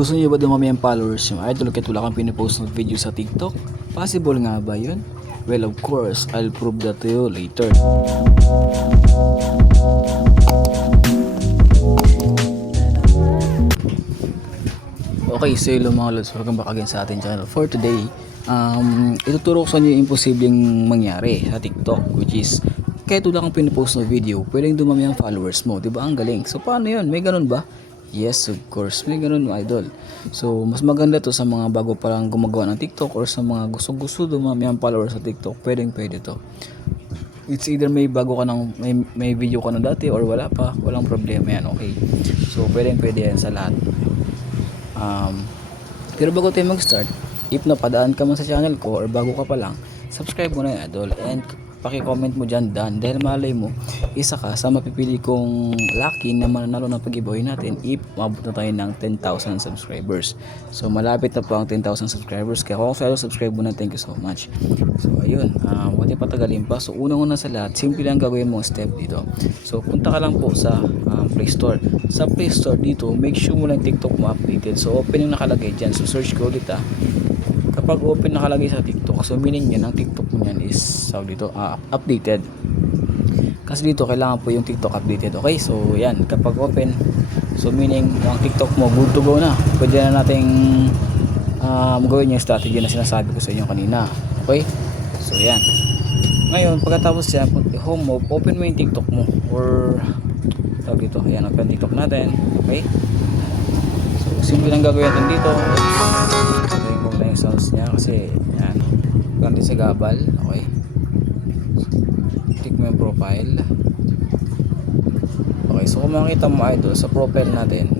Gusto niyo ba dumami ang followers nyo? Idol, kahit wala kang pinipost ng video sa TikTok? Possible nga ba yun? Well, of course, I'll prove that to you later. Okay, so hello mga lods, welcome back again sa ating channel. For today, um, ituturo ko sa inyo yung imposibleng mangyari sa TikTok, which is, kahit wala kang pinipost na video, pwedeng dumami ang followers mo, di ba? Ang galing. So, paano yun? May ganun ba? Yes, of course. May ganun, idol. So, mas maganda to sa mga bago pa lang gumagawa ng TikTok or sa mga gusto-gusto dumami ang followers sa TikTok, pwedeng pwede to. It's either may bago ka ng, may, may video ka na dati or wala pa, walang problema yan, okay? So, pwedeng pwede yan sa lahat. Um, pero bago tayo mag-start, if napadaan ka man sa channel ko or bago ka pa lang, subscribe mo na yun, idol. And paki-comment mo dyan, Dan. Dahil malay mo, isa ka sa mapipili kong lucky na mananalo ng pag-giveaway natin if mabot na tayo ng 10,000 subscribers. So, malapit na po ang 10,000 subscribers. Kaya kung sa'yo, subscribe mo na. Thank you so much. So, ayun. Uh, huwag tayo patagalin pa. So, unang-una sa lahat, simple lang gagawin mo step dito. So, punta ka lang po sa um, Play Store. Sa Play Store dito, make sure mo lang TikTok mo updated. So, open yung nakalagay dyan. So, search ko ulit ah kapag open nakalagay sa TikTok so meaning yan ang TikTok mo yan is so dito ah, updated. Kasi dito kailangan po yung TikTok updated okay? So yan kapag open so meaning ang TikTok mo good to go na. Pwede na nating um, gawin yung strategy na sinasabi ko sa inyo kanina okay? So yan. Ngayon pagkatapos yan home mo open mo yung TikTok mo or tawag dito yan open TikTok natin okay? So simple lang gagawin natin dito. Patayin Gabal. Okay. Click mo yung profile. Okay, so kung makikita mo idol sa profile natin,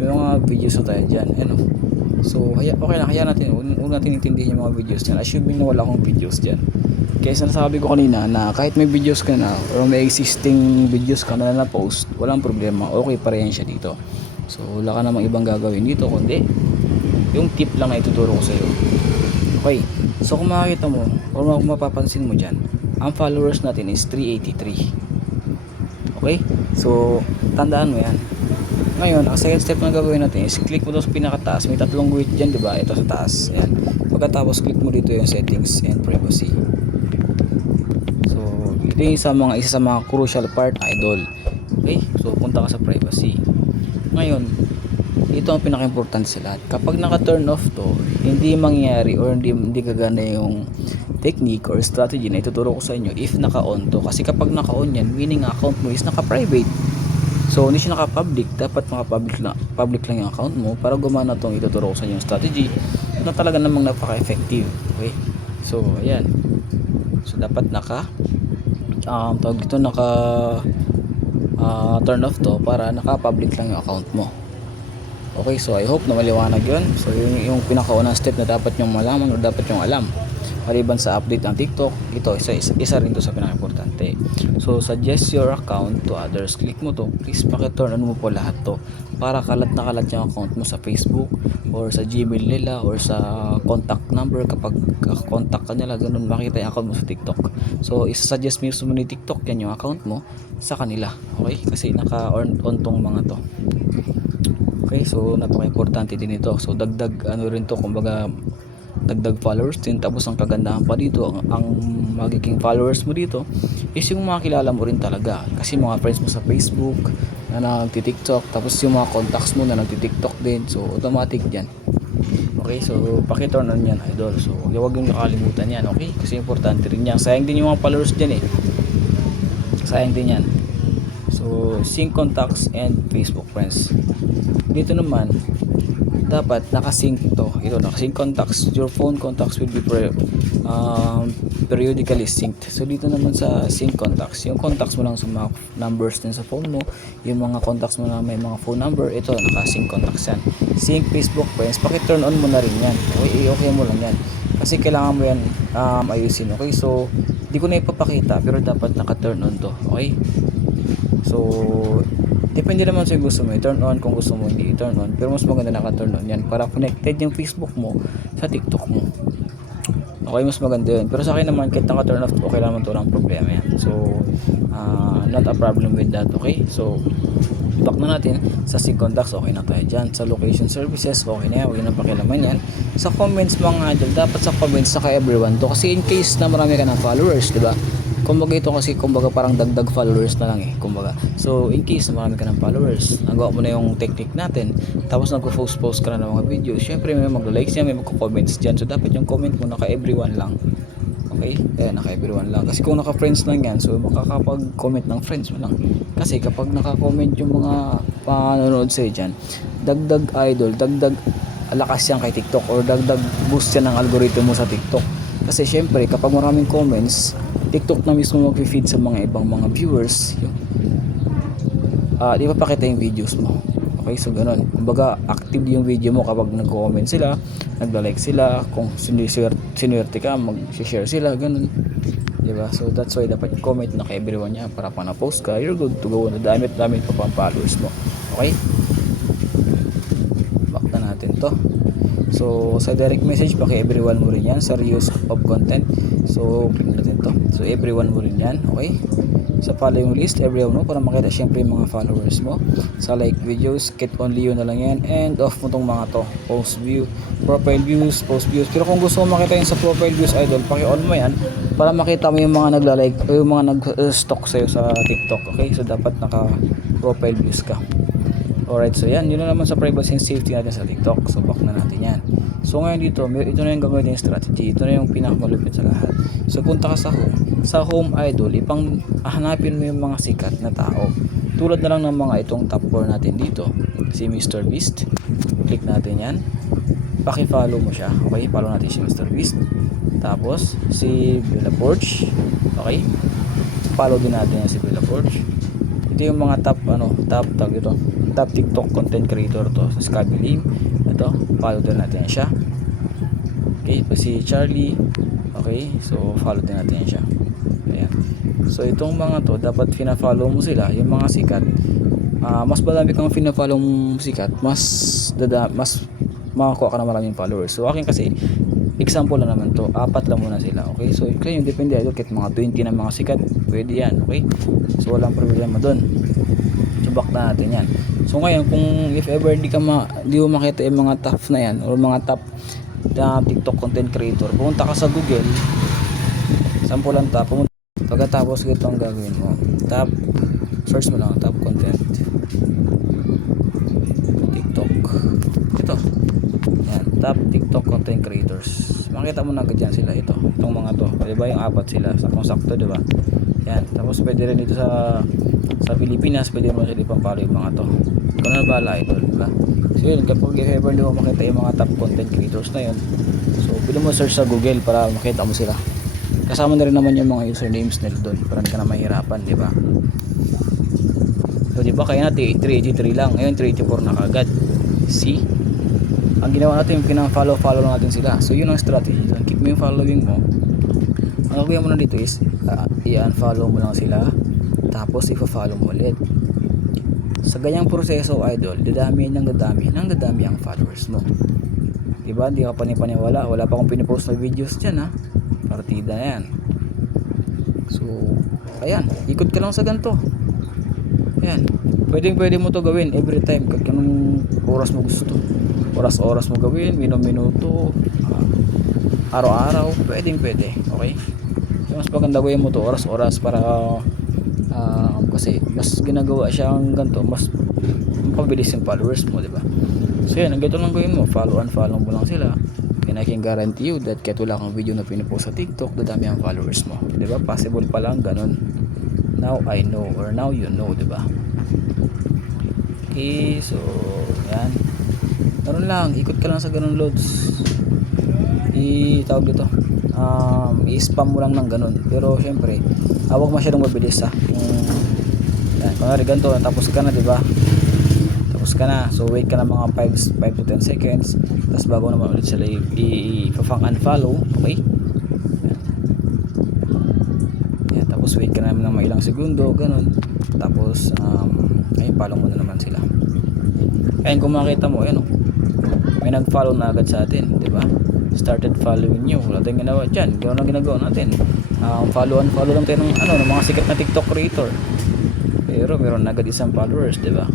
may mga videos na tayo dyan. Ano? So, okay lang, kaya natin, un, un natin intindihin yung mga videos dyan. Assuming na wala akong videos dyan. Kaya sinasabi ko kanina na kahit may videos ka na or may existing videos ka na na post, walang problema. Okay pa rin siya dito. So, wala ka namang ibang gagawin dito kundi yung tip lang na ituturo ko sa iyo. Okay. So kung makikita mo or kung mapapansin mo diyan, ang followers natin is 383. Okay? So tandaan mo 'yan. Ngayon, ang second step na gagawin natin is click mo doon sa pinakataas. May tatlong guhit dyan, di ba? Ito sa taas. Ayan. Pagkatapos, click mo dito yung settings and privacy. So, ito yung isa, mga, isa sa mga crucial part, idol. Okay? So, punta ka sa privacy. Ngayon, ito ang pinaka-importante sa lahat. Kapag naka-turn off to, hindi mangyayari or hindi, hindi gagana yung technique or strategy na ituturo ko sa inyo if naka-on to. Kasi kapag naka-on yan, meaning account mo is naka-private. So, hindi siya naka-public. Dapat naka-public lang, public lang yung account mo para gumana tong ituturo ko sa inyo yung strategy na talaga namang napaka-effective. Okay? So, ayan. So, dapat naka um, tawag dito, naka uh, turn off to para naka-public lang yung account mo. Okay, so I hope na maliwanag yun. So yung, yung pinakaunang step na dapat yung malaman o dapat yung alam. Maliban sa update ng TikTok, ito isa, isa, isa rin to sa pinaka-importante. So suggest your account to others. Click mo to. Please paki-turn on mo po lahat to para kalat na kalat yung account mo sa Facebook or sa Gmail nila or sa contact number kapag contact ka nila ganun makita yung account mo sa TikTok. So isa-suggest mo sa mga TikTok yan yung account mo sa kanila. Okay? Kasi naka-on on tong mga to. Okay, so napaka-importante din ito. So dagdag ano rin to, kumbaga dagdag followers din. Tapos ang kagandahan pa dito ang, ang magiging followers mo dito is yung mga kilala mo rin talaga. Kasi mga friends mo sa Facebook na nagti-TikTok tapos yung mga contacts mo na nagti-TikTok din. So automatic yan. Okay so pakiturn on yan idol. So huwag yung nakalimutan yan okay? Kasi importante rin yan. Sayang din yung mga followers dyan eh. Sayang din yan. So sync contacts and Facebook friends dito naman dapat nakasync to ito nakasync contacts. Your phone contacts will be pre, um, periodically synced. So dito naman sa sync contacts yung contacts mo lang sa mga numbers din sa phone mo yung mga contacts mo na may mga phone number ito nakasync contacts yan. Sync Facebook friends paki-turn on mo na rin yan. Okay, okay mo lang yan. Kasi kailangan mo yan um, ayusin okay? So di ko na ipapakita pero dapat naka-turn on to okay? So depende naman sa gusto mo i-turn on kung gusto mo hindi i-turn on. Pero mas maganda naka-turn on yan para connected yung Facebook mo sa TikTok mo. Okay mas maganda yun. Pero sa akin naman kahit naka-turn off okay naman to lang problema yan. So uh, not a problem with that okay? So back na natin. Sa sync contacts okay na tayo dyan. Sa location services okay na yan. Huwag nang pakilaman yan. Sa comments mga idol dapat sa comments sa everyone to. Kasi in case na marami ka ng followers di ba kumbaga ito kasi kumbaga parang dagdag followers na lang eh kumbaga so in case na marami ka ng followers nagawa mo na yung technique natin tapos nagpo-post post ka na ng mga videos syempre may magla-likes yan may magko-comments dyan so dapat yung comment mo naka everyone lang Okay? Eh, naka everyone lang. Kasi kung naka-friends lang yan, so makakapag-comment ng friends mo lang. Kasi kapag naka-comment yung mga panonood sa'yo dyan, dagdag idol, dagdag lakas yan kay TikTok or dagdag boost yan ng algorithm mo sa TikTok. Kasi syempre, kapag maraming comments, TikTok na mismo mag-feed sa mga ibang mga viewers. Yung, ah di ba pakita yung videos mo? Okay, so ganun. Kumbaga, active yung video mo kapag nag-comment sila, nagla-like sila, kung sinuwerte, ka, mag-share sila, ganun. Di ba? So that's why dapat comment na kay everyone niya para pa na-post ka, you're good to go. Damit-damit pa pang followers mo. Okay? Back na natin to. So, sa direct message, paki everyone mo rin yan sa reuse of content. So, click natin to. So, everyone mo rin yan. Okay? Sa following list, everyone mo para makita syempre yung mga followers mo. Sa like videos, kit only yun na lang yan. And off mo tong mga to. Post view, profile views, post views. Pero kung gusto mo makita yun sa profile views, idol, paki-on mo yan para makita mo yung mga nagla-like o yung mga nag-stock sa'yo sa TikTok. Okay? So, dapat naka-profile views ka. Alright, so yan, yun na naman sa privacy and safety natin sa TikTok. So, back na natin yan. So, ngayon dito, ito na yung gagawin natin strategy. Ito na yung pinakamalupit sa lahat. So, punta ka sa home. Sa home idol, ipang hanapin mo yung mga sikat na tao. Tulad na lang ng mga itong top 4 natin dito. Si Mr. Beast. Click natin yan. Paki-follow mo siya. Okay, follow natin si Mr. Beast. Tapos, si Bella Porch. Okay. Follow din natin yan si Bella Porch ito yung mga top ano top tag ito top TikTok content creator to sa Scabby Lim ito follow din natin siya. Okay pa si Charlie. Okay so follow din natin siya. Ayan. So itong mga to dapat fina-follow mo sila. Yung mga sikat Ah, mas marami kang fina-follow mong sikat mas dada mas makakuha ka na maraming followers. So akin kasi example lang naman to. Apat lang muna sila okay? So kayo yung depende idol kahit mga 20 na mga sikat pwede yan okay? So walang problema doon so back na natin yan so ngayon kung if ever di ka ma, di mo makita yung mga top na yan or mga top na tiktok content creator pumunta ka sa google sample lang top pumunta pagkatapos ito ang gagawin mo top search mo lang top content tiktok ito yan, top TikTok content creators. Makita mo na agad yan sila ito. Itong mga to. Di ba yung apat sila? Sakong sakto, di ba? Yan. Tapos pwede rin dito sa sa Pilipinas, pwede mo sila ipapalo yung mga to. Ikaw na bala ito, di ba? So yun, kapag if ever mo makita yung mga top content creators na yun, so pwede mo search sa Google para makita mo sila. Kasama na rin naman yung mga usernames nila doon para hindi ka na mahirapan, di ba? So, di ba kaya natin 383 lang. Ngayon 384 na kagad. See? ang ginawa natin yung pinang-follow follow lang natin sila so yun ang strategy so, keep mo yung following mo ang gagawin mo na dito is uh, i-unfollow mo lang sila tapos i-follow mo ulit. Sa ganyang proseso idol dadami ng dadami ng dadami ang followers mo. Diba? Hindi ka panipaniwala. Wala pa akong pinipost na videos dyan ha? Partida na yan. So ayan ikot ka lang sa ganito. Ayan pwedeng pwede mo to gawin every time kahit anong oras mo gusto. Oras-oras mo gawin minuto-minuto ah, araw-araw pwedeng pwede okay mas maganda gawin mo to oras-oras para ah, kasi mas ginagawa siyang ganito mas mapabilis yung followers mo di ba? So yan ang ganito lang gawin mo follow and follow mo lang sila. And I can guarantee you that kahit wala kang video na pinupost sa TikTok dadami ang followers mo. Di ba? Possible pa lang ganun. Now I know or now you know di ba? Okay so yan. Ganun lang, ikot ka lang sa ganun loads. I tawag dito. Um, i-spam mo lang ng ganun. Pero syempre, ah, huwag masyadong mabilis ha. Kung yan, kunwari ganito, tapos ka na, di ba? Tapos ka na. So wait ka na mga 5 5 to 10 seconds. Tapos bago naman ulit sila i-fang unfollow, okay? Yan. Tapos wait ka na naman ng ilang segundo, ganun. Tapos um, ay follow mo na naman sila. Kaya kung makita mo, ayan oh, may nag-follow na agad sa atin, di ba? Started following you. Wala tayong ginawa dyan. Gano'n ang ginagawa natin. Um, follow and follow lang tayo ng, ano, ng mga sikat na TikTok creator. Pero meron na agad isang followers, di ba?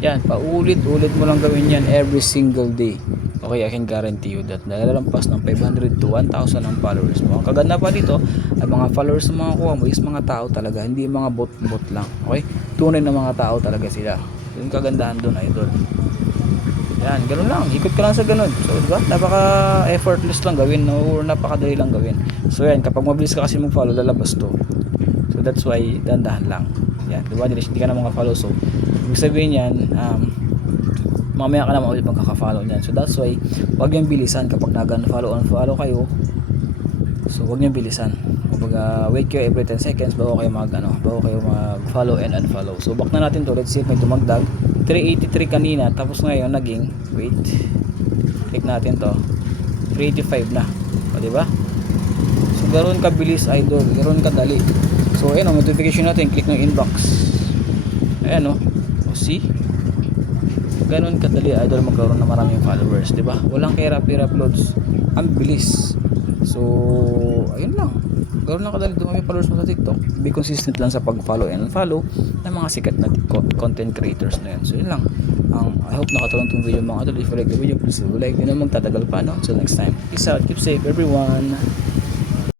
Yan, paulit-ulit mo lang gawin yan every single day. Okay, I can guarantee you that nalalampas ng 500 to 1,000 ang followers mo. Ang kaganda pa dito, ay mga followers na mga kuha mo is mga tao talaga, hindi mga bot-bot lang. Okay? Tunay na mga tao talaga sila. Yung kagandahan doon, idol. Yan, ganun lang. Ikot ka lang sa ganun. So, di ba? Napaka effortless lang gawin, no? Or napakadali lang gawin. So, yan, kapag mabilis ka kasi mag-follow, lalabas to. So, that's why, dandahan lang. Yan, di ba? Hindi ka na mga follow. So, ibig sabihin yan, um, mamaya ka naman ulit magkaka-follow niyan. So, that's why, wag yung bilisan kapag nag-unfollow, unfollow kayo. So, wag niyo bilisan. Kumbaga, wait kayo every 10 seconds bago kayo mag, ano, bago kayo mag-follow and unfollow. So, back na natin to. Let's see if may dumagdag. 383 kanina, tapos ngayon naging, wait, click natin to. 385 na. O, di ba? So, ganoon kabilis, idol. Ganoon kadali. So, ayan o, notification natin. Click ng inbox. Ayan o. O, see? Ganon kadali, idol, magkaroon ng maraming followers, di ba? Walang kahirap-hirap loads. Ang bilis. So, ayun lang. Ganoon lang kadali dumami followers mo sa TikTok. Be consistent lang sa pag-follow and unfollow ng mga sikat na co- content creators na yun. So, yun lang. Ang, I hope nakatulong tong video mga idol. If you like the video, please like. Yun ang magtatagal pa, no? Until next time. Peace out. Keep safe, everyone.